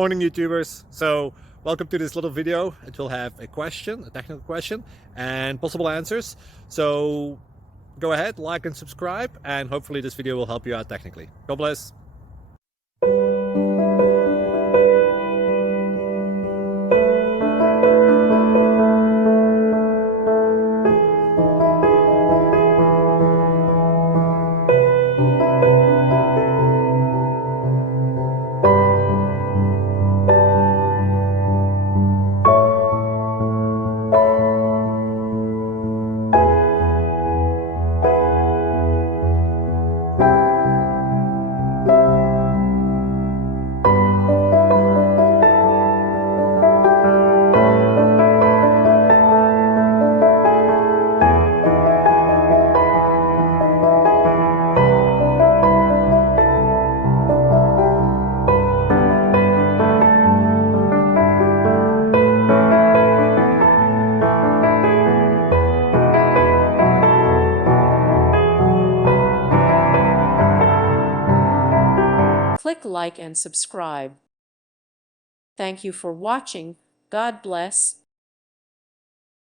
Morning, YouTubers. So welcome to this little video. It will have a question, a technical question, and possible answers. So go ahead, like and subscribe, and hopefully this video will help you out technically. God bless. Click like and subscribe. Thank you for watching. God bless.